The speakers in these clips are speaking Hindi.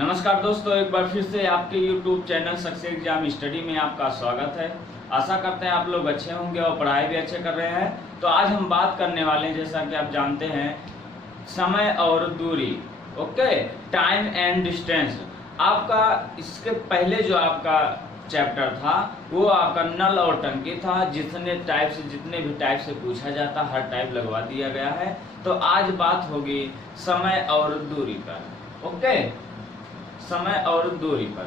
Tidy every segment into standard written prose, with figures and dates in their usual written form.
नमस्कार दोस्तों, एक बार फिर से आपके YouTube channel success exam study में आपका स्वागत है। आशा करते हैं आप लोग अच्छे होंगे और पढ़ाई भी अच्छे कर रहे हैं। तो आज हम बात करने वाले हैं, जैसा कि आप जानते हैं, समय और दूरी। Okay, time and distance. आपका इसके पहले जो आपका चैप्टर था वो आपका नल और टंकी था। जितने भी टाइप से पूछा जाता हर टाइप लगवा दिया गया है। तो आज बात होगी समय और दूरी पर। ओके, समय और दूरी पर।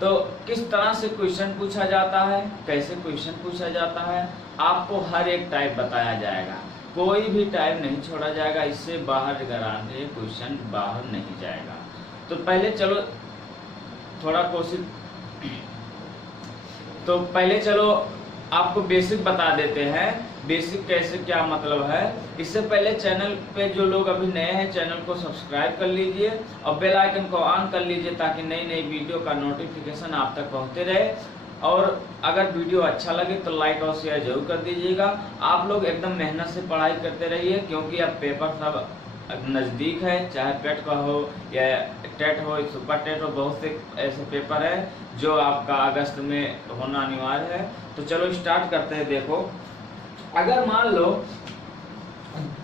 तो किस तरह से क्वेश्चन पूछा जाता है, कैसे क्वेश्चन पूछा जाता है, आपको हर एक टाइप बताया जाएगा। कोई भी टाइप नहीं छोड़ा जाएगा, इससे बाहर गारंटी क्वेश्चन बाहर नहीं जाएगा। तो पहले चलो थोड़ा कोशिश तो पहले चलो आपको बेसिक बता देते हैं। बेसिक कैसे, क्या मतलब है। इससे पहले चैनल पे जो लोग अभी नए हैं, चैनल को सब्सक्राइब कर लीजिए और बेल आइकन को ऑन कर लीजिए, ताकि नई नई वीडियो का नोटिफिकेशन आप तक पहुंचते रहे। और अगर वीडियो अच्छा लगे तो लाइक और शेयर जरूर कर दीजिएगा। आप लोग एकदम मेहनत से पढ़ाई करते रहिए, क्योंकि अब पेपर सब नज़दीक है, चाहे पेट का हो या टेट हो, सुपर टेट हो। बहुत से ऐसे पेपर है जो आपका अगस्त में होना अनिवार्य है। तो चलो स्टार्ट करते हैं। देखो, अगर मान लो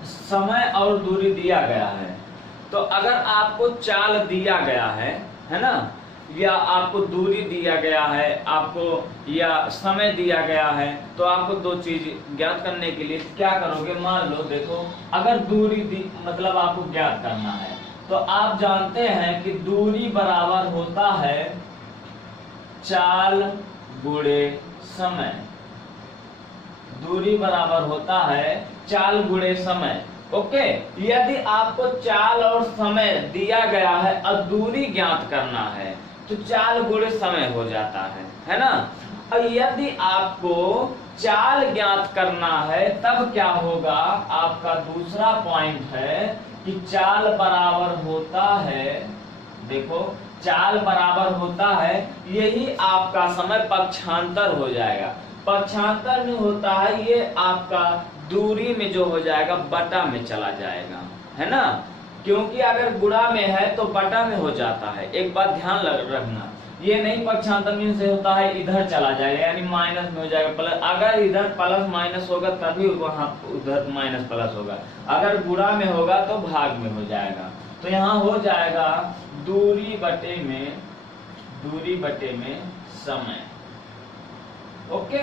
समय और दूरी दिया गया है, तो अगर आपको चाल दिया गया है ना, या आपको दूरी दिया गया है, आपको या समय दिया गया है, तो आपको दो चीज ज्ञात करने के लिए क्या करोगे। मान लो देखो, अगर दूरी मतलब आपको ज्ञात करना है, तो आप जानते हैं कि दूरी बराबर होता है चाल गुणे समय। दूरी बराबर होता है चाल गुणे समय। ओके, यदि आपको चाल और समय दिया गया है और दूरी ज्ञात करना है, तो चाल गुणे समय हो जाता है ना। और यदि आपको चाल ज्ञात करना है, तब क्या होगा। आपका दूसरा पॉइंट है कि चाल बराबर होता है, देखो चाल बराबर होता है, यही आपका समय पक्षांतर हो जाएगा। पक्षांतर में होता है, ये आपका दूरी में जो हो जाएगा बटा में चला जाएगा, है ना। क्योंकि अगर गुणा में है तो बटा में हो जाता है। एक बात ध्यान रखना, ये नहीं पक्षांतर में से होता है इधर चला जाएगा, यानी माइनस में हो जाएगा प्लस। अगर इधर प्लस माइनस होगा तभी वहां उधर माइनस प्लस होगा। अगर गुणा में होगा तो भाग में हो जाएगा। तो यहाँ हो जाएगा दूरी बटे में समय। ओके,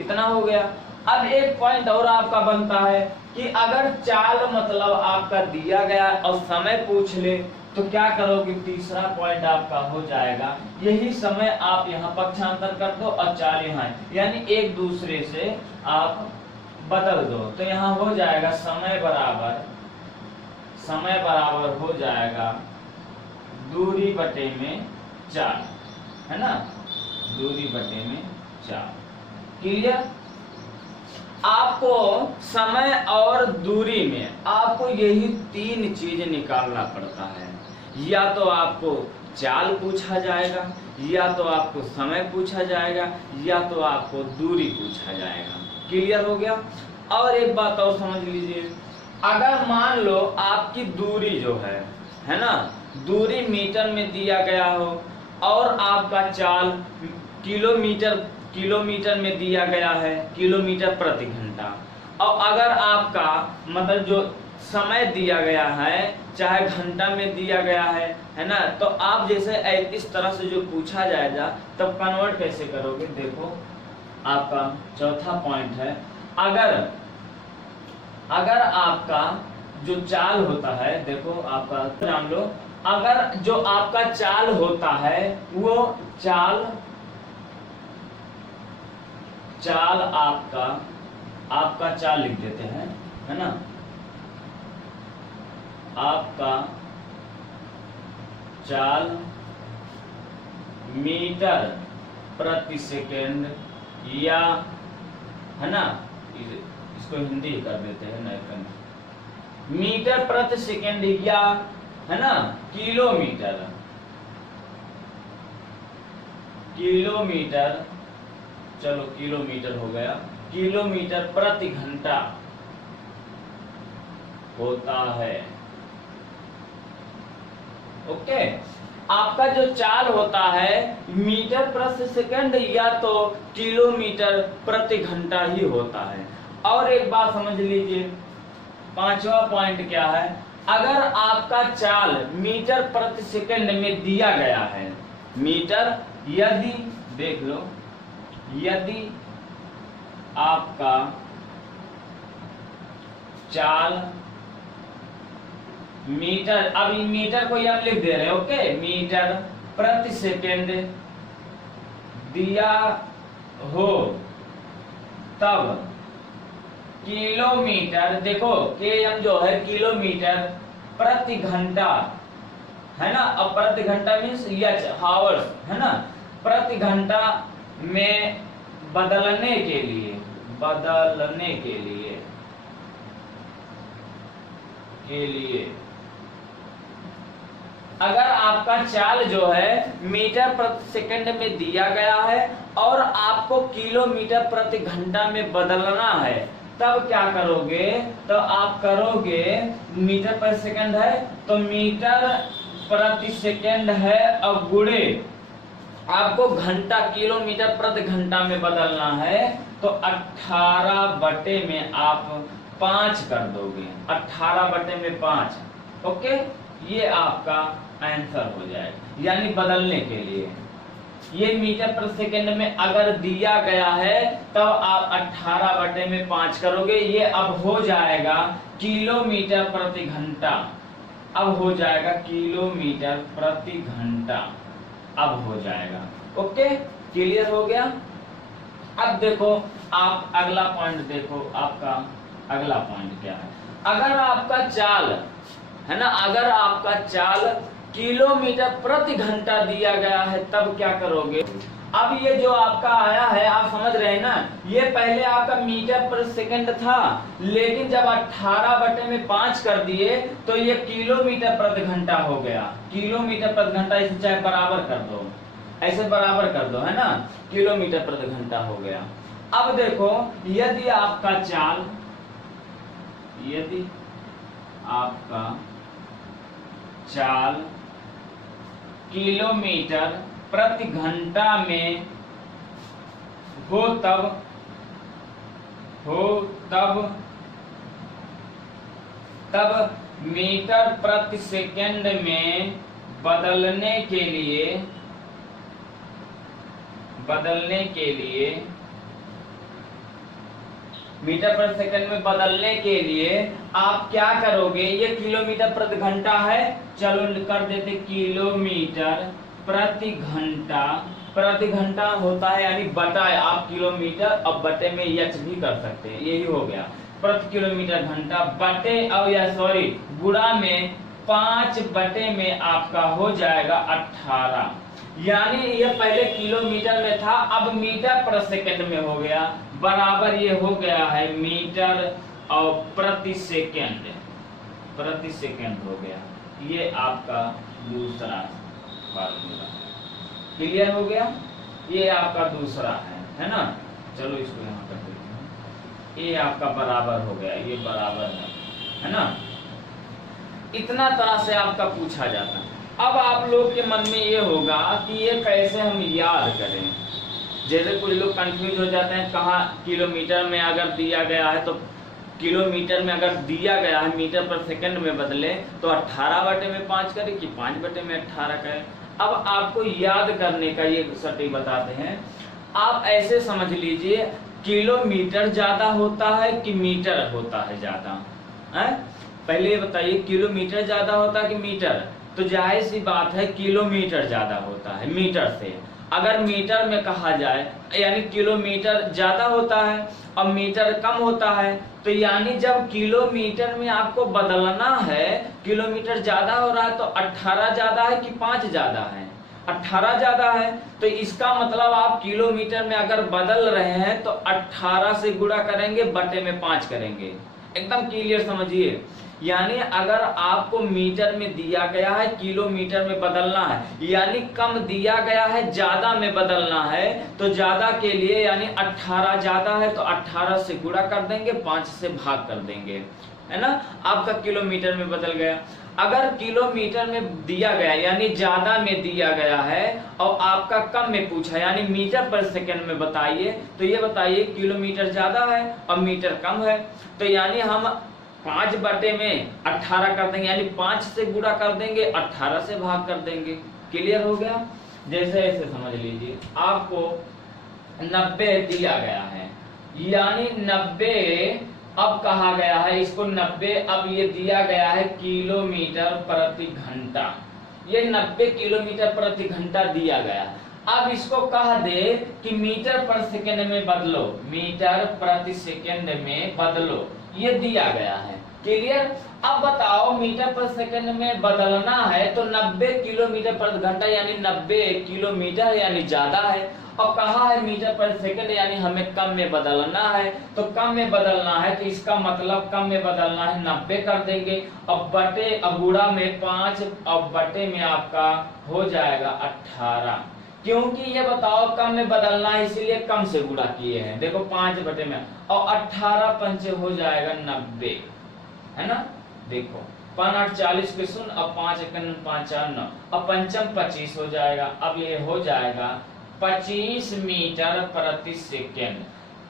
इतना हो गया। अब एक पॉइंट और आपका बनता है कि अगर चाल मतलब आपका दिया गया और समय पूछ ले, तो क्या करोगे। तीसरा पॉइंट आपका हो जाएगा, यही समय आप यहाँ पक्षांतर कर दो और चाल यहाँ, यानी एक दूसरे से आप बदल दो। तो यहाँ हो जाएगा समय बराबर हो जाएगा दूरी बटे में चाल, है ना। दूरी बटे में चाल। क्लियर। आपको समय और दूरी में आपको यही तीन चीज निकालना पड़ता है। या तो आपको चाल पूछा जाएगा, या तो आपको समय पूछा जाएगा, या तो आपको दूरी पूछा जाएगा। क्लियर हो गया। और एक बात और समझ लीजिए, अगर मान लो आपकी दूरी जो है ना, दूरी मीटर में दिया गया हो और आपका चाल किलोमीटर में दिया गया है, किलोमीटर प्रति घंटा। और अगर आपका मतलब जो समय दिया गया है, चाहे घंटा में दिया गया है ना, तो आप जैसे इस तरह से जो पूछा जाएगा तब कन्वर्ट कैसे करोगे। देखो, आपका चौथा पॉइंट है, अगर आपका जो चाल होता है, देखो आपका जान लो, अगर जो आपका चाल होता है वो चाल आपका चाल लिख देते हैं, है ना। आपका चाल मीटर प्रति सेकेंड, या है ना, इसको हिंदी कर देते हैं ना, मीटर प्रति सेकेंड, या है ना किलोमीटर चलो किलोमीटर हो गया, किलोमीटर प्रति घंटा होता है। ओके। आपका जो चाल होता है मीटर प्रति सेकंड या तो किलोमीटर प्रति घंटा ही होता है। और एक बात समझ लीजिए, पांचवा पॉइंट क्या है, अगर आपका चाल मीटर प्रति सेकंड में दिया गया है, मीटर, यदि देख लो, यदि आपका चाल मीटर, अब मीटर को हम लिख दे रहे हैं, ओके, मीटर प्रति सेकंड दिया हो, तब किलोमीटर, देखो km जो है किलोमीटर प्रति घंटा है ना, अब प्रति घंटा मीन्स एच हावर्स है ना, प्रति घंटा में बदलने के लिए अगर आपका चाल जो है मीटर प्रति सेकंड में दिया गया है और आपको किलोमीटर प्रति घंटा में बदलना है, तब क्या करोगे, तो आप करोगे, मीटर प्रति सेकंड है तो मीटर प्रति सेकंड है, अब गुणे आपको घंटा किलोमीटर प्रति घंटा में बदलना है तो 18 बटे में आप 5 कर दोगे, 18 बटे में 5, ओके, ये आपका आंसर हो जाएगा। यानी बदलने के लिए ये मीटर प्रति सेकंड में अगर दिया गया है तब आप 18 बटे में 5 करोगे, ये अब हो जाएगा किलोमीटर प्रति घंटा, अब हो जाएगा किलोमीटर प्रति घंटा, अब हो जाएगा, ओके, क्लियर हो गया। अब देखो आप अगला पॉइंट देखो, आपका अगला पॉइंट क्या है, अगर आपका चाल है ना, अगर आपका चाल किलोमीटर प्रति घंटा दिया गया है तब क्या करोगे। अब ये जो आपका आया है आप समझ रहे हैं ना, ये पहले आपका मीटर प्रति सेकंड था, लेकिन जब 18 बटे में 5 कर दिए तो ये किलोमीटर प्रति घंटा हो गया, किलोमीटर प्रति घंटा, इसे चाहे बराबर कर दो, ऐसे बराबर कर दो है ना, किलोमीटर प्रति घंटा हो गया। अब देखो यदि आपका चाल, यदि आपका चाल किलोमीटर प्रति घंटा में हो तब मीटर प्रति सेकंड में बदलने के लिए मीटर प्रति सेकंड में बदलने के लिए आप क्या करोगे, ये किलोमीटर प्रति घंटा है, चलो कर देते किलोमीटर प्रति घंटा, प्रति घंटा होता है यानी बटा, आप किलोमीटर अब बटे में एच भी कर सकते हैं, यही हो गया प्रति किलोमीटर घंटा बटे, अब या सॉरी गुणा में 5 बटे में आपका हो जाएगा 18, यानी ये पहले किलोमीटर में था अब मीटर प्रति सेकंड में हो गया, बराबर ये हो गया है मीटर और प्रति सेकंड हो गया, ये आपका दूसरा फार्मूला, क्लियर हो गया, ये आपका दूसरा है ना। चलो इसको यहाँ कर देते हैं, ये आपका बराबर हो गया, ये बराबर है ना। इतना तरह से आपका पूछा जाता है। अब आप लोग के मन में ये होगा कि ये कैसे हम याद करें, जैसे कुछ लोग कंफ्यूज हो जाते हैं, कहाँ किलोमीटर में अगर दिया गया है तो किलोमीटर में अगर दिया गया है मीटर पर सेकंड में बदले तो 18 बटे में 5 करें कि 5 बटे में 18 करें। अब आपको याद करने का ये सटीक बताते हैं, आप ऐसे समझ लीजिए किलोमीटर ज्यादा होता है कि मीटर होता है ज्यादा, पहले ये बताइए किलोमीटर ज्यादा होता है कि मीटर, तो जाहिर सी बात है किलोमीटर ज्यादा होता है मीटर से। अगर मीटर में कहा जाए यानी किलोमीटर ज्यादा होता है और मीटर कम होता है, तो यानी जब किलोमीटर में आपको बदलना है, किलोमीटर ज्यादा हो रहा है तो 18 ज्यादा है कि 5 ज्यादा है, 18 ज्यादा है, तो इसका मतलब आप किलोमीटर में अगर बदल रहे हैं तो 18 से गुणा करेंगे बटे में 5 करेंगे, एकदम क्लियर समझिए। यानी अगर आपको मीटर में दिया गया है किलोमीटर में बदलना है, यानी कम दिया गया है ज्यादा में बदलना है, तो ज्यादा के लिए यानी 18 ज्यादा है तो 18 से गुणा कर देंगे, 5 से भाग कर देंगे, है ना, आपका किलोमीटर में बदल गया। अगर किलोमीटर में दिया गया यानी ज्यादा में दिया गया है और आपका कम में पूछा यानी मीटर पर सेकंड में बताइए, तो ये बताइए किलोमीटर ज्यादा है और मीटर कम है, तो यानी हम 5/18 कर देंगे, यानी 5 से गुणा कर देंगे, 18 से भाग कर देंगे। क्लियर हो गया? जैसे ऐसे समझ लीजिए, आपको 90 दिया गया है, यानी 90 अब कहा गया है इसको 90, अब ये दिया गया है किलोमीटर प्रति घंटा, ये 90 किलोमीटर प्रति घंटा दिया गया। अब इसको कह दे कि मीटर पर सेकंड में बदलो, मीटर प्रति सेकंड में बदलो, ये दिया गया है। क्लियर? अब बताओ मीटर पर सेकंड में बदलना है तो 90 किलोमीटर प्रति घंटा यानी 90 किलोमीटर यानी ज्यादा है, और कहा है मीटर पर सेकंड यानी हमें कम में बदलना है, तो कम में बदलना है तो इसका मतलब कम में बदलना है 90 कर देंगे, अब बटे गुणा में 5 और बटे में आपका हो जाएगा 18, क्योंकि ये बताओ कम में बदलना है इसीलिए कम से गुणा किए हैं। देखो 5 बटे में और 18 पंचे हो जाएगा 90, है ना। देखो 5 8 40 के शून्य, अब 5 1 5 4 9, अब पंचम 25 हो जाएगा। अब ये हो जाएगा 25 मीटर प्रति सेकेंड।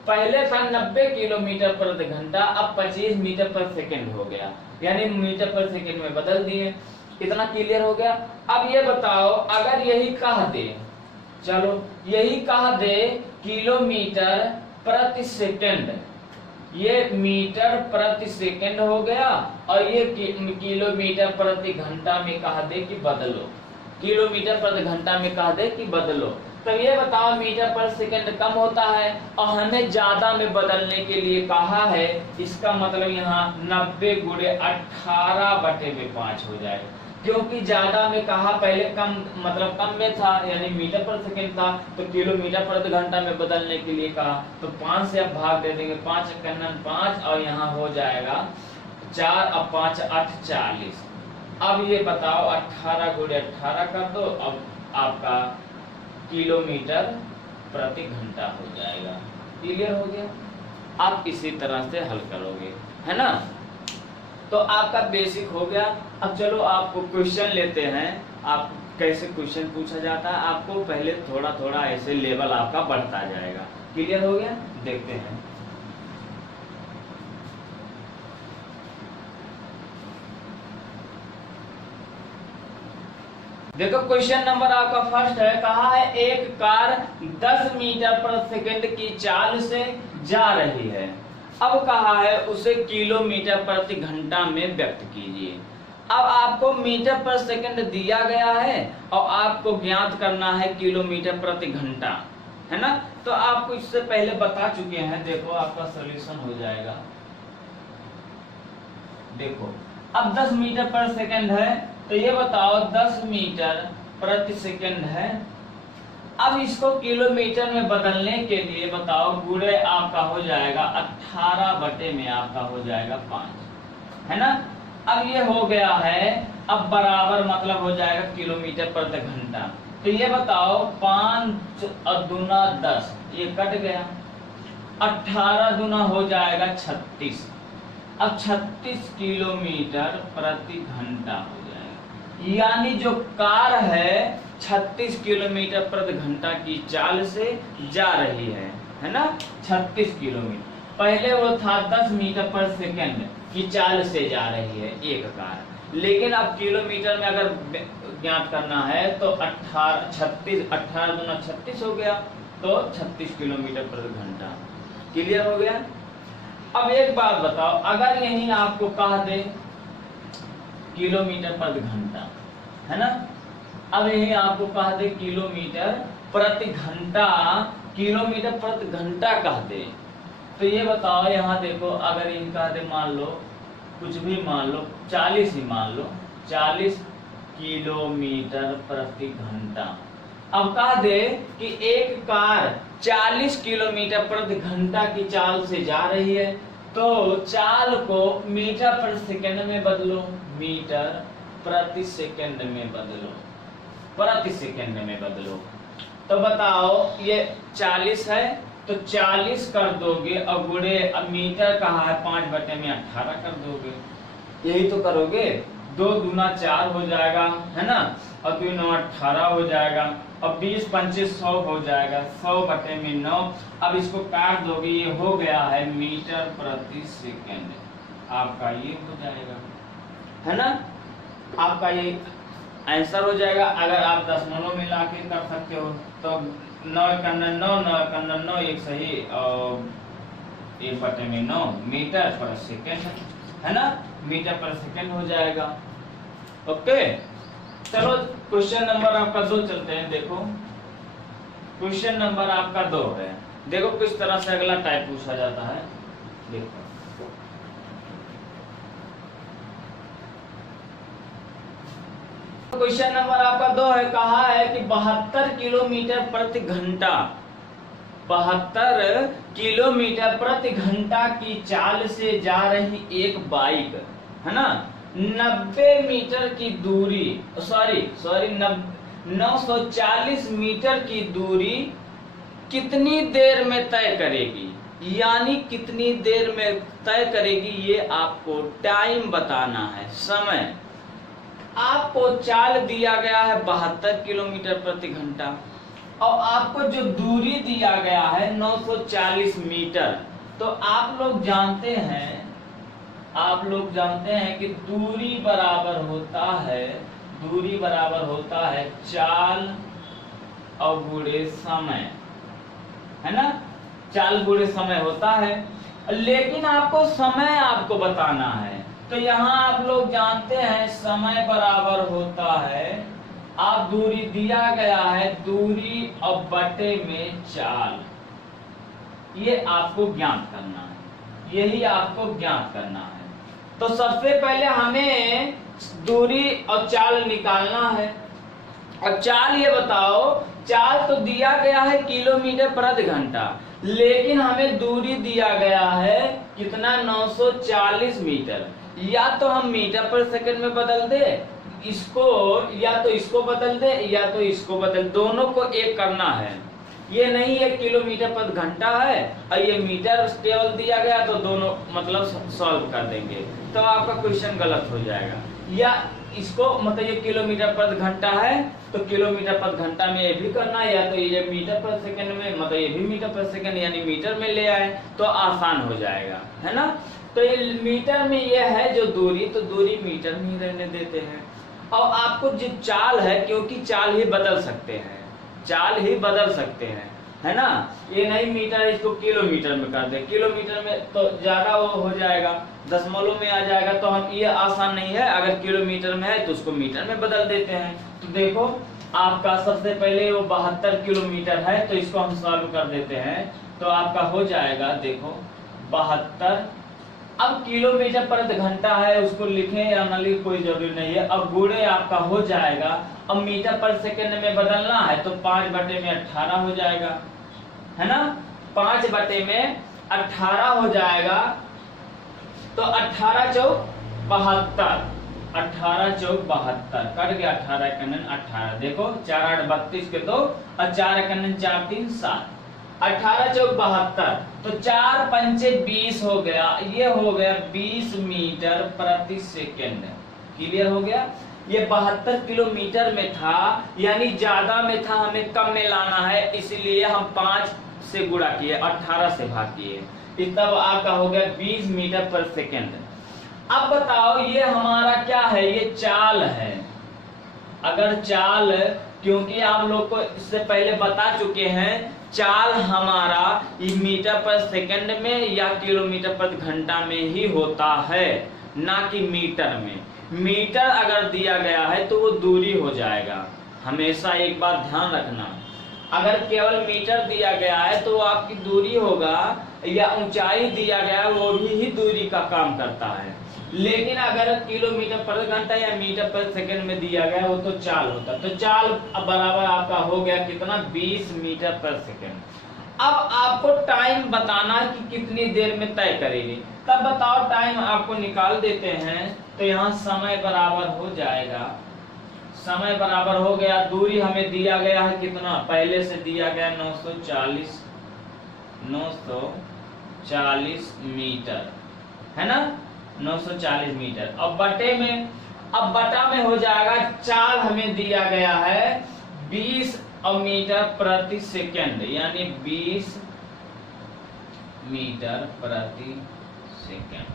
पहले था 90 किलोमीटर प्रति घंटा, अब 25 मीटर पर सेकेंड हो गया, यानी मीटर पर सेकेंड में बदल दिए। इतना क्लियर हो गया? अब ये बताओ अगर यही कह दे, चलो यही कह दे किलोमीटर प्रति सेकेंड, ये मीटर प्रति सेकेंड हो गया, और ये किलोमीटर प्रति घंटा में कह दे कि बदलो, किलोमीटर प्रति घंटा में कह दे कि बदलो, तो ये बताओ मीटर पर सेकंड कम होता है और हमें ज्यादा में बदलने के लिए कहा है, इसका मतलब यहाँ 90 गुणे 18 बटे में 5 हो जाएगा, क्योंकि ज्यादा में कहा पहले कम मतलब कम में था यानी मीटर पर सेकंड था, तो किलोमीटर प्रति घंटा में बदलने के लिए कहा, तो 5 से अब भाग दे देंगे, 5 × 5 और यहाँ हो जाएगा 4 और 5 8 40। अब ये बताओ 18 गुणे 18 कर दो, अब आपका किलोमीटर प्रति घंटा हो जाएगा। क्लियर हो गया? आप इसी तरह से हल करोगे, है ना। तो आपका बेसिक हो गया। अब चलो आपको क्वेश्चन लेते हैं, आप कैसे क्वेश्चन पूछा जाता है, आपको पहले थोड़ा थोड़ा ऐसे लेवल आपका बढ़ता जाएगा। क्लियर हो गया? देखते हैं। देखो क्वेश्चन नंबर आपका फर्स्ट है, कहा है एक कार 10 मीटर प्रति सेकंड की चाल से जा रही है, अब कहा है उसे किलोमीटर प्रति घंटा में व्यक्त कीजिए। अब आपको मीटर पर सेकंड दिया गया है और आपको ज्ञात करना है किलोमीटर प्रति घंटा, है ना। तो आपको इससे पहले बता चुके हैं, देखो आपका सॉल्यूशन हो जाएगा। देखो अब 10 मीटर पर सेकंड है, तो ये बताओ 10 मीटर प्रति सेकंड है, अब इसको किलोमीटर में बदलने के लिए बताओ गुणे आपका हो जाएगा 18 बटे में आपका हो जाएगा 5, है ना। अब ये हो गया है, अब बराबर मतलब हो जाएगा किलोमीटर प्रति घंटा, तो ये बताओ 5 और दूना 10, ये कट गया, 18 दूना हो जाएगा 36, अब 36 किलोमीटर प्रति घंटा हो जाएगा, यानी जो कार है 36 किलोमीटर प्रति घंटा की चाल से जा रही है ना, 36 किलोमीटर। पहले वो था 10 मीटर पर सेकंड की चाल से जा रही है एक कार, लेकिन अब किलोमीटर में अगर ज्ञात करना है तो 18 दूना 36 हो गया, तो 36 किलोमीटर प्रति घंटा। क्लियर हो गया? अब एक बात बताओ, अगर यही आपको कह दे किलोमीटर प्रति घंटा, है ना, अब यही आपको कह दे किलोमीटर प्रति घंटा, किलोमीटर प्रति घंटा कह दे, तो ये बताओ यहाँ देखो, अगर यही कह दे मान लो कुछ भी मान लो 40 ही मान लो, 40 किलोमीटर प्रति घंटा। अब कह दे कि एक कार 40 किलोमीटर प्रति घंटा की चाल से जा रही है, तो चाल को मीटर प्रति सेकंड में बदलो, मीटर प्रति सेकंड में बदलो, प्रति सेकंड में बदलो। तो बताओ ये 40 है, तो तो 40 कर दोगे और गुणे, अब मीटर कहाँ है, 5/18 कर दोगे, यही तो करोगे। 2 दूना 4 हो जाएगा, है ना, और 2 9 18 हो जाएगा, और 20 25 100 हो जाएगा, 100/9। अब इसको काट दोगे, ये हो गया है मीटर प्रति सेकंड, आपका ये हो जाएगा, है ना, आपका ये आंसर हो जाएगा। अगर आप दशमलव में लाके कर सकते हो तो 9 × 9 9 × 9 एक सही, और 1/9 मीटर पर सेकंड, है ना, मीटर पर सेकंड हो जाएगा। ओके, चलो क्वेश्चन नंबर आपका 2 चलते हैं। देखो क्वेश्चन नंबर आपका 2 है, देखो किस तरह से अगला टाइप पूछा जाता है। देखो क्वेश्चन नंबर आपका 2 है, कहा है कि 72 किलोमीटर प्रति घंटा, 72 किलोमीटर प्रति घंटा की चाल से जा रही एक बाइक, है ना, 90 मीटर की दूरी, सॉरी 940 मीटर की दूरी कितनी देर में तय करेगी, यानी कितनी देर में तय करेगी, ये आपको टाइम बताना है, समय। आपको चाल दिया गया है 72 किलोमीटर प्रति घंटा, और आपको जो दूरी दिया गया है 940 मीटर। तो आप लोग जानते हैं कि दूरी बराबर होता है चाल और गुणे समय, है ना, चाल गुणे समय होता है, लेकिन आपको समय आपको बताना है। तो यहाँ आप लोग जानते हैं समय बराबर होता है, आप दूरी दिया गया है, दूरी और बटे में चाल, ये आपको ज्ञात करना है, यही आपको ज्ञात करना है। तो सबसे पहले हमें दूरी और चाल निकालना है। अब चाल ये बताओ, चाल तो दिया गया है किलोमीटर प्रति घंटा, लेकिन हमें दूरी दिया गया है कितना, 940 मीटर। या तो हम मीटर पर सेकंड में बदल दे इसको, या तो इसको बदल दे, या तो इसको बदल, दोनों को एक करना है। ये नहीं है किलोमीटर पर घंटा है और ये मीटर केवल दिया गया, तो दोनों मतलब सॉल्व कर देंगे, तो आपका क्वेश्चन गलत हो जाएगा। या इसको मतलब ये किलोमीटर पर घंटा है तो किलोमीटर पर घंटा में ये भी करना है, या तो ये मीटर पर सेकंड में मतलब ये भी मीटर पर सेकंड यानी मीटर में ले आए तो आसान हो जाएगा, है ना। तो ये मीटर में ये है जो दूरी, तो दूरी मीटर में ही रहने देते हैं। और आपको जो चाल है, क्योंकि चाल ही बदल सकते हैं, है ना, ये नहीं मीटर है इसको किलोमीटर में कर दे, किलोमीटर में तो ज्यादा वो हो जाएगा, दशमलव में आ जाएगा, तो हम ये आसान नहीं है। अगर किलोमीटर में है तो उसको मीटर में बदल देते हैं। तो देखो आपका सबसे पहले वो 72 किलोमीटर है, तो इसको हम सॉल्व कर देते हैं, तो आपका हो जाएगा, देखो 72, अब किलोमीटर प्रति घंटा है, उसको लिखें या न लिखें कोई जरूरी नहीं है। अब गुणे आपका हो जाएगा, अब मीटर पर सेकंड में बदलना है तो 5/18 हो जाएगा, है ना, 5/18 हो जाएगा। तो 18 चौक 72, 18 चौक 72 कट गया, 18 कन्नन 18, देखो 4 8 32 के 2 और 4 कन्नन 4 3 7, 18 चौक 72, तो 4 पंचे 20 हो गया, ये हो गया 20 मीटर प्रति सेकंड। क्लियर हो गया। ये 72 किलोमीटर में था, यानी ज्यादा में था, हमें कम में लाना है, इसलिए हम 5 से गुणा किए, 18 से भाग किए, तब आपका हो गया 20 मीटर पर सेकंड। अब बताओ ये हमारा क्या है, ये चाल है। अगर चाल, क्योंकि आप लोग को इससे पहले बता चुके हैं, चाल हमारा मीटर पर सेकंड में या किलोमीटर पर घंटा में ही होता है, ना कि मीटर में। मीटर अगर दिया गया है तो वो दूरी हो जाएगा, हमेशा एक बात ध्यान रखना। अगर केवल मीटर दिया गया है तो वो आपकी दूरी होगा, या ऊंचाई दिया गया है वो भी दूरी का काम करता है। लेकिन अगर किलोमीटर पर घंटा या मीटर पर सेकंड में दिया गया वो तो चाल होता है। तो चाल बराबर आपका हो गया कितना, 20 मीटर पर सेकंड। अब आपको टाइम बताना कि कितनी देर में तय करेगी, तब बताओ टाइम आपको निकाल देते हैं। तो यहाँ समय बराबर हो जाएगा, समय बराबर हो गया, दूरी हमें दिया गया है कितना, पहले से दिया गया 940, 940 मीटर, है ना, 940 मीटर। अब बटा में हो जाएगा, चाल हमें दिया गया है 20 मीटर प्रति सेकंड, यानी 20 मीटर प्रति सेकंड।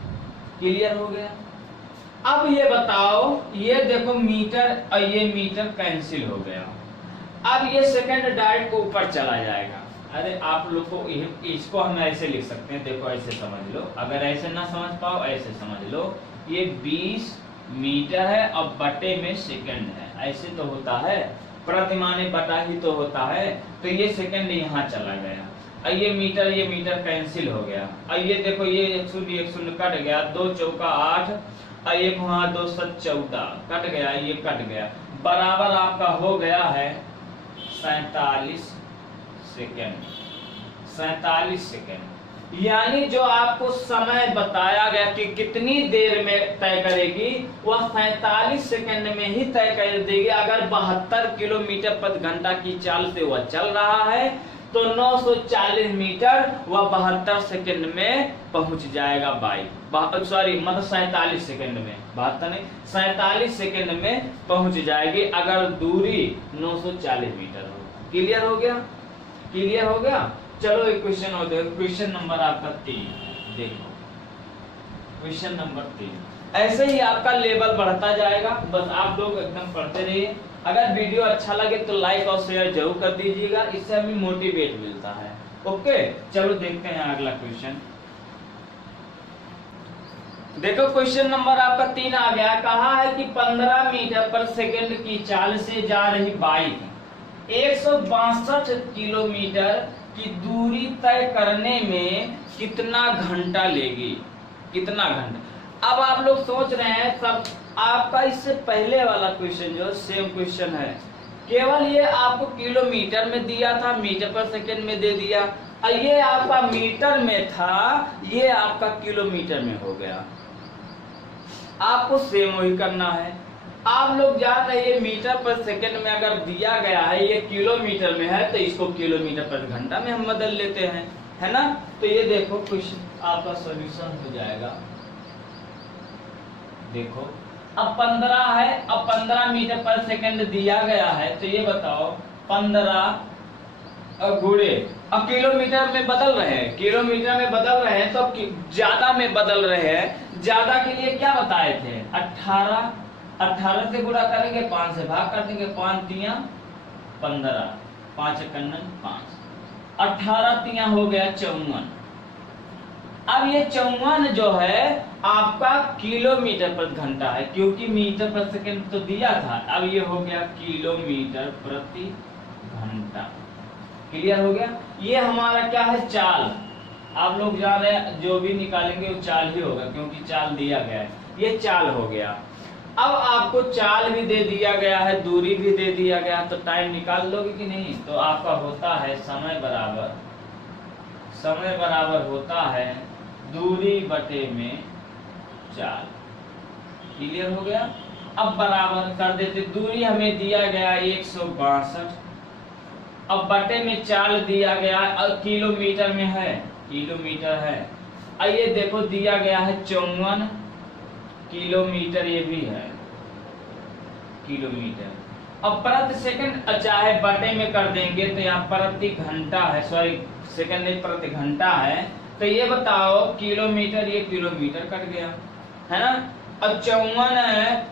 क्लियर हो गया। अब ये बताओ, ये देखो मीटर और ये मीटर कैंसिल हो गया। अब ये सेकंड डायरेक्ट को ऊपर चला जाएगा। अरे आप लोग को इसको हम ऐसे लिख सकते हैं, देखो ऐसे समझ लो, अगर ऐसे ना समझ पाओ ऐसे समझ लो, ये 20 मीटर है और बटे में सेकंड है, ऐसे तो होता है, प्रतिमाने बटा ही तो होता है, तो ये सेकंड यहाँ चला गया, और ये मीटर कैंसिल हो गया। और ये देखो, ये 1 शून्य कट गया, 2 चौका 8 और एक वहां 2 7 14 कट गया, ये कट गया, बराबर आपका हो गया है 47 सेकेंड। 47 सेकेंड यानी जो आपको समय बताया गया कि कितनी देर में तय करेगी, वह 47 सेकेंड में ही तय कर देगी। अगर 72 किलोमीटर प्रति घंटा की चाल से वह चल रहा है तो 940 मीटर वह 72 सेकेंड में पहुंच जाएगा बाइक, मतलब 47 सेकेंड में, 72 नहीं 47 सेकेंड में पहुंच जाएगी अगर दूरी 940 मीटर हो। क्लियर हो गया? क्लियर हो गया। चलो एक क्वेश्चन और देखो, क्वेश्चन नंबर आपका 3 देखो, क्वेश्चन नंबर 3। ऐसे ही आपका लेवल बढ़ता जाएगा, बस आप लोग एकदम पढ़ते रहिए। अगर वीडियो अच्छा लगे तो लाइक और शेयर जरूर कर दीजिएगा, इससे हमें मोटिवेट मिलता है। ओके, चलो देखते हैं अगला क्वेश्चन। देखो क्वेश्चन नंबर आपका 3 आ गया। कहा है कि 15 मीटर पर सेकंड की चाल से जा रही बाइक 162 किलोमीटर की दूरी तय करने में कितना घंटा लेगी, कितना घंटा। अब आप लोग सोच रहे हैं, सब आपका इससे पहले वाला क्वेश्चन जो सेम क्वेश्चन है, केवल ये आपको किलोमीटर में दिया था, मीटर पर सेकंड में दे दिया, और ये आपका मीटर में था, ये आपका किलोमीटर में हो गया। आपको सेम वही करना है। आप लोग जान रहे हैं मीटर पर सेकंड में अगर दिया गया है, ये किलोमीटर में है, तो इसको किलोमीटर पर घंटा में हम बदल लेते हैं, है ना। तो ये देखो क्वेश्चन आपका सॉल्यूशन हो जाएगा। देखो अब 15 है, अब 15 मीटर पर सेकंड दिया गया है, तो ये बताओ 15 गुणे, अब किलोमीटर में बदल रहे हैं, किलोमीटर में बदल रहे हैं तो ज्यादा में बदल रहे हैं। ज्यादा के लिए क्या बताए थे, 18 से गुणा करेंगे, 5 से भाग कर देंगे, 5 तिया 15, 5 कन्नन 5, 18 तिया हो गया 54। अब ये 54 जो है आपका किलोमीटर प्रति घंटा है, क्योंकि मीटर प्रति सेकंड तो दिया था, अब ये हो गया किलोमीटर प्रति घंटा। क्लियर हो गया। ये हमारा क्या है, चाल। आप लोग जान रहे हैं जो भी निकालेंगे वो चाल ही होगा, क्योंकि चाल दिया गया है, ये चाल हो गया। अब आपको चाल भी दे दिया गया है, दूरी भी दे दिया गया, तो टाइम निकाल लोगे कि नहीं। तो आपका होता है समय बराबर होता है दूरी बटे में चाल। क्लियर हो गया। अब बराबर कर देते, दूरी हमें दिया गया 162, अब बटे में चाल दिया गया, और किलोमीटर में है, किलोमीटर है। आइए देखो दिया गया है 54 किलोमीटर, ये भी है किलोमीटर। अब प्रति सेकंड चाहे बटे में कर देंगे तो यहाँ प्रति घंटा है, सॉरी सेकंड नहीं प्रति घंटा है, तो ये बताओ किलोमीटर, ये किलोमीटर कट गया, है ना। अब 54 है,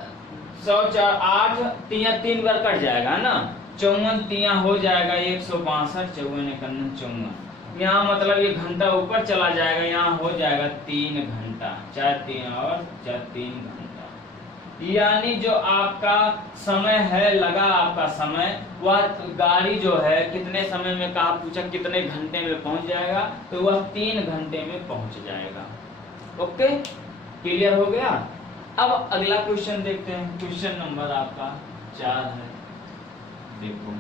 108 तिया 3 बार कट जाएगा ना, 54 तिया हो जाएगा 162, 54 यहाँ मतलब ये घंटा ऊपर चला जाएगा, यहाँ हो जाएगा 3 घंटा, 4 3 और 4 3 घंटा। यानी जो आपका समय है, लगा आपका समय, वह गाड़ी जो है कितने समय में, कहा पूछा कितने घंटे में पहुंच जाएगा, तो वह 3 घंटे में पहुंच जाएगा। ओके, क्लियर हो गया। अब अगला क्वेश्चन देखते हैं, क्वेश्चन नंबर आपका 4 है। देखो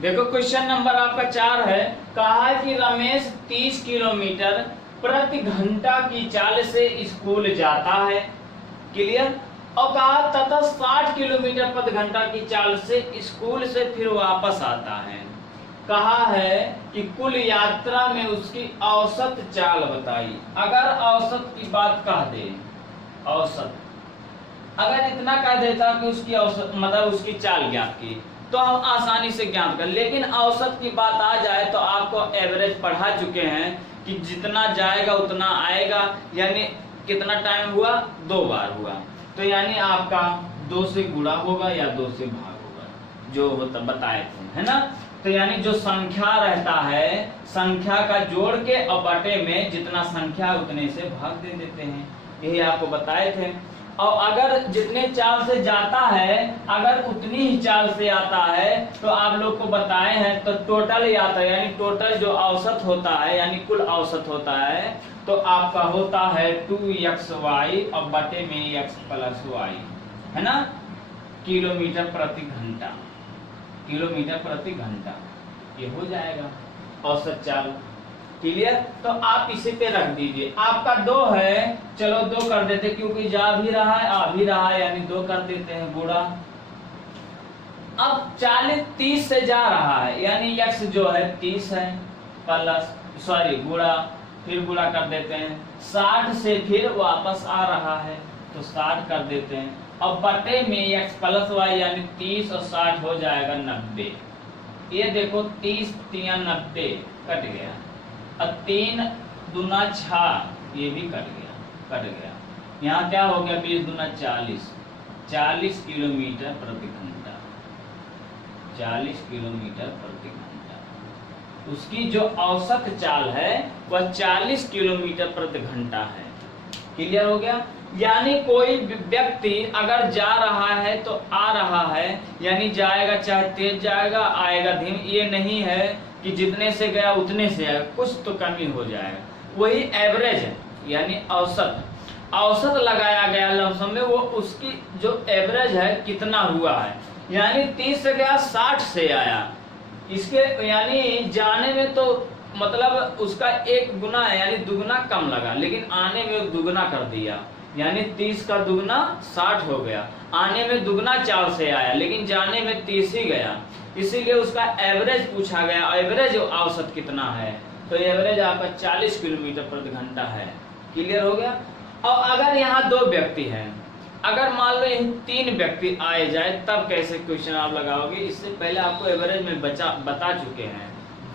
देखो क्वेश्चन नंबर आपका 4 है। कहा है कि रमेश 30 किलोमीटर प्रति घंटा की चाल से स्कूल जाता है। क्लियर। और कहा तथा 60 किलोमीटर प्रति घंटा की चाल से स्कूल से फिर वापस आता है। कहा है कि कुल यात्रा में उसकी औसत चाल बताई। अगर औसत की बात कह दे, औसत अगर इतना कह देता कि उसकी औसत मतलब उसकी चाल ज्ञात की, तो हम आसानी से ज्ञात कर, लेकिन औसत की बात आ जाए तो आपको एवरेज पढ़ा चुके हैं कि जितना जाएगा उतना आएगा, यानी कितना टाइम हुआ, 2 बार हुआ, तो यानी आपका 2 से गुणा होगा या 2 से भाग होगा, जो होता बताए थे, है ना। तो यानी जो संख्या रहता है, संख्या का जोड़ के और बटे में जितना संख्या उतने से भाग दे देते हैं, यही आपको बताए थे। और अगर जितने चाल से जाता है, अगर उतनी ही चाल से आता है, तो आप लोग को बताए हैं, तो टोटल ही आता है, यानी टोटल जो औसत होता है, यानी कुल औसत होता है, तो आपका होता है 2xy और बटे में x प्लस y, है ना, किलोमीटर प्रति घंटा, किलोमीटर प्रति घंटा, ये हो जाएगा औसत चाल। क्लियर। तो आप इसी पे रख दीजिए। आपका 2 है, चलो 2 कर देते, क्योंकि जा भी रहा है आ भी रहा है, यानी 2 कर देते हैं गुणा। अब 30 से जा रहा है, यानी x जो है 30 है, प्लस सॉरी गुणा, फिर गुणा कर देते हैं। 60 से फिर वापस आ रहा है, तो 60 कर देते हैं, और बटे में x प्लस y, यानी 30 और 60 हो जाएगा 90। ये देखो 30 3 90 कट गया, और 3 दूना 6, ये भी कट गया। यहाँ क्या हो गया, 20 दूना 40 किलोमीटर प्रति घंटा, 40 किलोमीटर प्रति घंटा। उसकी जो औसत चाल है वह 40 किलोमीटर प्रति घंटा है। क्लियर हो गया। यानी कोई व्यक्ति अगर जा रहा है तो आ रहा है, यानी जाएगा चाहे तेज जाएगा, आएगा धीमे, ये नहीं है कि जितने से गया उतने से आएगा, कुछ तो कमी हो जाएगा। वही एवरेज है, यानी औसत लगाया गया लमसम में, वो उसकी जो एवरेज है कितना हुआ है, यानी 30 से गया 60 से आया, इसके यानी जाने में तो मतलब उसका 1 गुना है, यानी दुगना कम लगा, लेकिन आने में दुगना कर दिया, यानी 30 का दुगना 60 हो गया। आने में दुगना 4 से आया, लेकिन जाने में 30 ही गया, इसीलिए उसका एवरेज पूछा गया। एवरेज औसत कितना है, तो एवरेज आपका 40 किलोमीटर प्रति घंटा है। क्लियर हो गया। और अगर यहाँ 2 व्यक्ति हैं, अगर मान लो 3 व्यक्ति आए जाए, तब कैसे क्वेश्चन आप लगाओगे, इससे पहले आपको एवरेज में बता चुके हैं।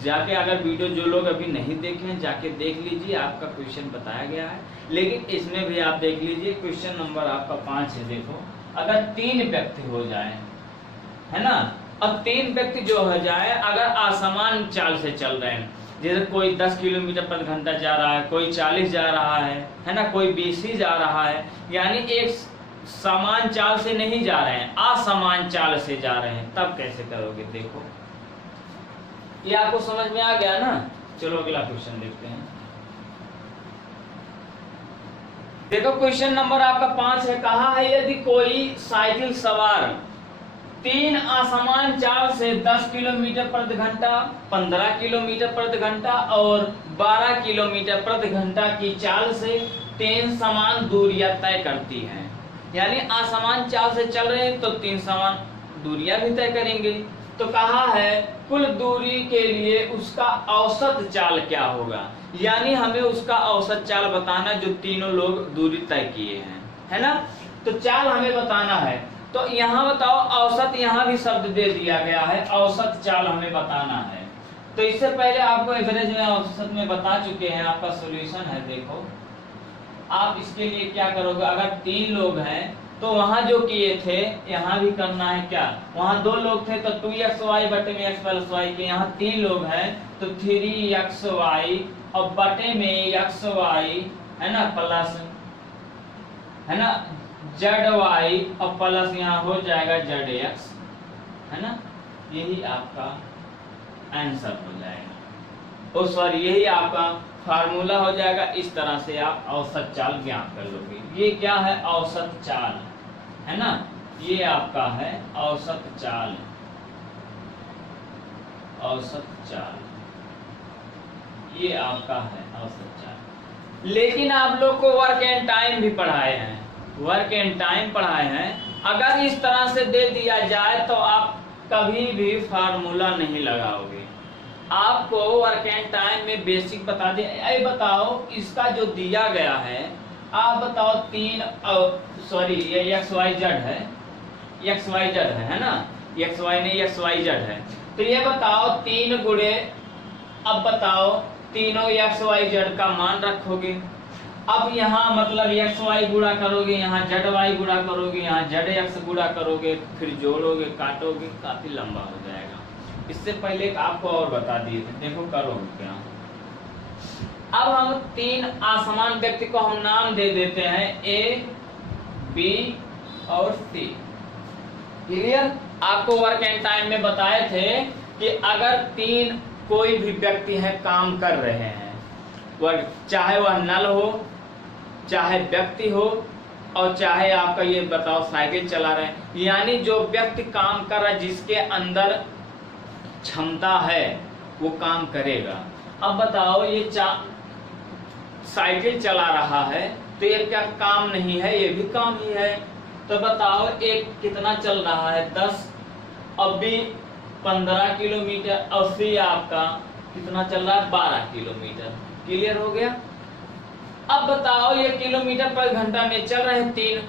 जाके अगर वीडियो जो लोग अभी नहीं देखे हैं जाके देख लीजिए, आपका क्वेश्चन बताया गया है, लेकिन इसमें भी आप देख लीजिए। क्वेश्चन नंबर आपका 5 है। देखो, अगर 3 व्यक्ति हो जाए, है ना, अब 3 व्यक्ति जो हो जाए, अगर असमान चाल से चल रहे हैं, जैसे कोई 10 किलोमीटर प्रति घंटा जा रहा है, कोई 40 जा रहा है ना, कोई 20 ही जा रहा है, यानी एक समान चाल से नहीं जा रहे हैं, असमान चाल से जा रहे हैं, तब कैसे करोगे। देखो, ये आपको समझ में आ गया ना। चलो अगला क्वेश्चन देखते हैं। देखो, क्वेश्चन नंबर आपका 5 है। कहा है यदि कोई साइकिल सवार 3 असमान चाल से 10 किलोमीटर प्रति घंटा, 15 किलोमीटर प्रति घंटा और 12 किलोमीटर प्रति घंटा की चाल से 3 समान दूरियां तय करती हैं, यानी असमान चाल से चल रहे हैं तो 3 समान दूरियां भी तय करेंगे, तो कहा है कुल दूरी के लिए उसका औसत चाल क्या होगा, यानी हमें उसका औसत चाल बताना जो तीनों लोग दूरी तय किए हैं, है ना। तो चाल हमें बताना है, तो यहाँ बताओ औसत, यहाँ भी शब्द दे दिया गया है, औसत चाल हमें बताना है। तो इससे पहले आपको एवरेज में औसत में बता चुके हैं, आपका सॉल्यूशन है। देखो, आप इसके लिए क्या करोगे, अगर 3 लोग हैं तो वहां जो किए थे यहाँ भी करना है। क्या, वहां 2 लोग थे तो 2xy बटे में x प्लस y के, यहाँ 3 लोग हैं तो 3xy और बटे में xy, है ना, प्लस, है ना, zy और प्लस यहाँ हो जाएगा zx, है ना। यही आपका आंसर हो जाएगा, ओ सॉरी, यही आपका फार्मूला हो जाएगा। इस तरह से आप औसत चाल ज्ञात कर लोगे। ये क्या है, औसत चाल, है ना, ये आपका है औसत चाल, औसत चाल, ये आपका है औसत चाल। लेकिन आप लोग को वर्क एंड टाइम भी पढ़ाए हैं, वर्क एंड टाइम पढ़ाए हैं। अगर इस तरह से दे दिया जाए तो आप कभी भी फार्मूला नहीं लगाओगे। आपको वर्क एंड टाइम में बेसिक बता दे। ये बताओ इसका जो दिया गया है, आप बताओ ये एक्स वाई जेड है, एक्स वाई जेड है ना, एक्स वाई नहीं एक्स वाई जेड है। तो ये बताओ 3 गुणे, अब बताओ तीनों एक्स वाई जेड का मान रखोगे। अब यहाँ मतलब एक्स वाई गुणा करोगे, यहाँ जेड वाई गुणा करोगे, यहाँ जेड एक्स गुणा करोगे, फिर जोड़ोगे काटोगे, काफी लंबा हो जाएगा। इससे पहले आपको और बता दिए थे, देखो करोगे क्या। अब हम 3 असमान व्यक्ति को हम नाम दे देते हैं ए, बी और सी। क्लियर? आपको वर्क एंड टाइम में बताए थे कि अगर 3 कोई भी व्यक्ति है काम कर रहे हैं, चाहे वह नल हो, चाहे व्यक्ति हो, और चाहे आपका ये बताओ साइकिल चला रहे हैं, यानी जो व्यक्ति काम कर रहा है जिसके अंदर क्षमता है वो काम करेगा। अब बताओ ये साइकिल चला रहा है तो ये क्या काम नहीं है? ये भी काम ही है। तो बताओ एक कितना चल रहा है 10, अभी 15 किलोमीटर, और फिर आपका कितना चल रहा है 12 किलोमीटर। क्लियर हो गया? अब बताओ ये किलोमीटर पर घंटा में चल रहे 3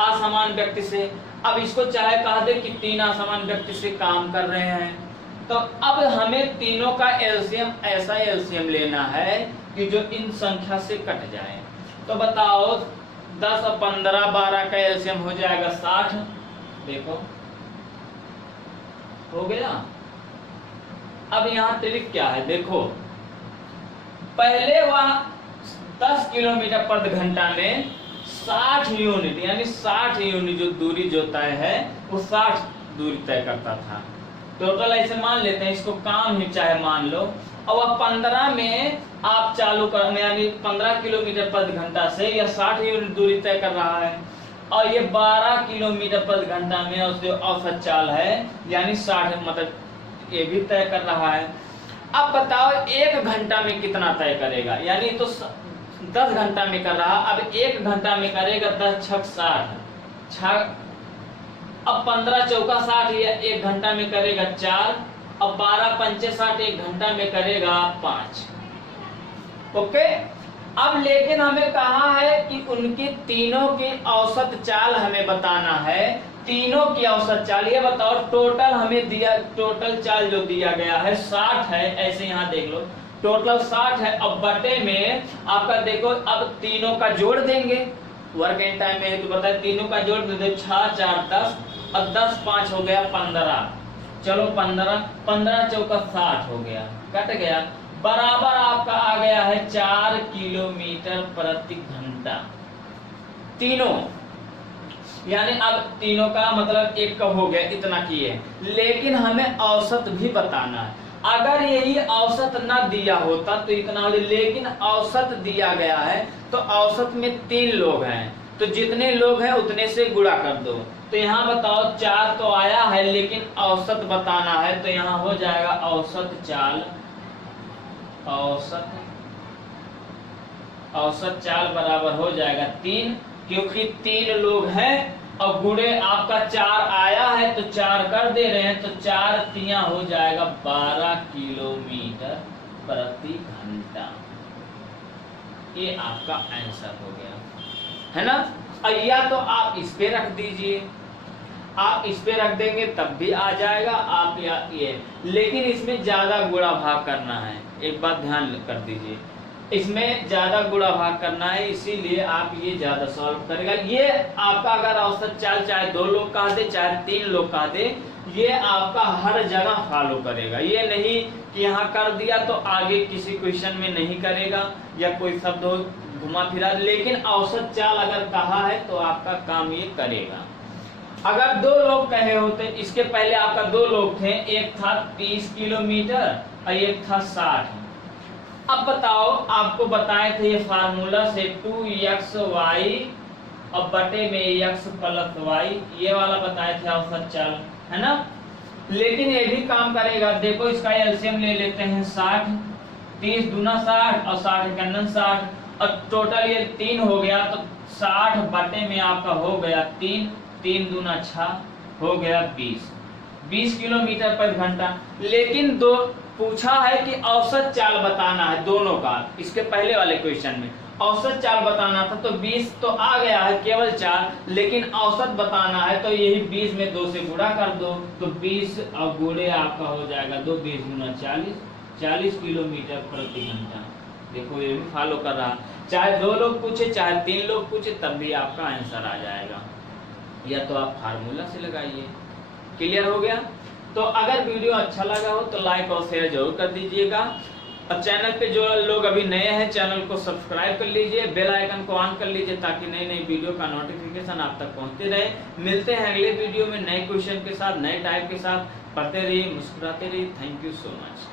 असमान व्यक्ति से। अब इसको चाहे कहा दे कि 3 असमान व्यक्ति से काम कर रहे हैं, तो अब हमें तीनों का एलसीएम, ऐसा एलसीएम लेना है कि जो इन संख्या से कट जाए। तो बताओ 10 और 15 12 का एलसीएम हो जाएगा 60। देखो हो गया। अब यहाँ ट्रिक क्या है, देखो पहले वह 10 किलोमीटर पर घंटा में 60 यूनिट, यानी 60 यूनिट जो दूरी जो तय है वो 60 दूरी तय करता था। टोटल ऐसे मान लेते हैं, इसको काम ही चाहे मान लो। और वह 15 में आप चालू कर, यानी 15 किलोमीटर पर घंटा से यह 60 यूनिट दूरी तय कर रहा है, और ये 12 किलोमीटर पर घंटा में उससे औसत चाल है, यानी 60 मतलब ये भी तय कर रहा है। अब बताओ 1 घंटा में कितना तय करेगा, यानी तो 10 घंटा में कर रहा, अब 1 घंटा में करेगा 10 छक 60, अब 15 चौका 60, या 1 घंटा में करेगा 4, अब 12 पंचे 60, 1 घंटा में करेगा 5। ओके। अब लेकिन हमें कहा है कि उनकी तीनों की औसत चाल हमें बताना है। तीनों की औसत चाल ये बताओ, टोटल हमें दिया, टोटल चाल जो दिया गया है 60 है, ऐसे यहाँ देख लो टोटल 60 है। अब बटे में आपका देखो, अब तीनों का जोड़ देंगे, वर्क एंड टाइम में है तो बताए तीनों का जोड़ दे, 6 4 10, और 10 5 हो गया 15। चलो 15 चौका 60 हो गया, कट गया, बराबर आपका आ गया है 4 किलोमीटर प्रति घंटा तीनों। यानी अब तीनों का मतलब एक का हो गया, इतना किए। लेकिन हमें औसत भी बताना है। अगर यही औसत ना दिया होता तो इतना हो, लेकिन औसत दिया गया है, तो औसत में 3 लोग हैं, तो जितने लोग हैं उतने से गुणा कर दो। तो यहाँ बताओ 4 तो आया है, लेकिन औसत बताना है, तो यहाँ हो जाएगा औसत चाल, औसत चाल बराबर हो जाएगा 3, क्योंकि 3 लोग हैं, और गुणे आपका 4 आया है तो 4 कर दे रहे हैं, तो 4 तिया हो जाएगा 12 किलोमीटर प्रति घंटा। ये आपका आंसर हो गया है ना। या तो आप इस पे रख दीजिए, आप इस पे रख देंगे तब भी आ जाएगा, आप या ये, लेकिन इसमें ज्यादा गुणा भाग करना है, एक बात ध्यान कर दीजिए, इसमें ज्यादा गुणा भाग करना है, इसीलिए आप ये ज्यादा सॉल्व करेगा। ये आपका अगर औसत चाल चाहे 2 लोग कहा दे चाहे 3 लोग कहा दे, ये आपका हर जगह फॉलो करेगा। ये नहीं कि यहाँ कर दिया तो आगे किसी क्वेश्चन में नहीं करेगा, या कोई शब्द हो घुमा फिरा, लेकिन औसत चाल अगर कहा है तो आपका काम ये करेगा। अगर 2 लोग कहे होते, इसके पहले आपका 2 लोग थे, एक था 30 किलोमीटर और एक था 60। अब बताओ, आपको बताए थे ये फार्मूला से 2xy और बटे में x प्लस y, ये वाला बताए थे औसत चाल, है ना। लेकिन ये भी काम करेगा। देखो इसका एलसीएम ले लेते हैं 60, 30 दूना 60 और 60 का 60, और टोटल ये 3 हो गया, तो 60 बटे में आपका हो गया 3, 3 दूना 6 हो गया 20 किलोमीटर पर घंटा। लेकिन दो पूछा है कि औसत चाल बताना है दोनों का, इसके पहले वाले क्वेश्चन में औसत चाल बताना था, तो 20 तो आ गया है केवल चाल, लेकिन औसत बताना है तो यही 20 में 2 से गुणा कर दो, तो 20 और गुणे आपका हो जाएगा 2, 20 गुना 40 किलोमीटर प्रति घंटा। देखो ये भी फॉलो कर रहा, चाहे 2 लोग पूछे चाहे 3 लोग पूछे तब भी आपका आंसर आ जाएगा, या तो आप फार्मूला से लगाइए। क्लियर हो गया? तो अगर वीडियो अच्छा लगा हो तो लाइक और शेयर जरूर कर दीजिएगा, और चैनल पे जो लोग अभी नए हैं चैनल को सब्सक्राइब कर लीजिए, बेल आइकन को ऑन कर लीजिए ताकि नई नई वीडियो का नोटिफिकेशन आप तक पहुंचते रहे। मिलते हैं अगले वीडियो में नए क्वेश्चन के साथ, नए टाइप के साथ। पढ़ते रहिए, मुस्कुराते रहिए। Thank you so much.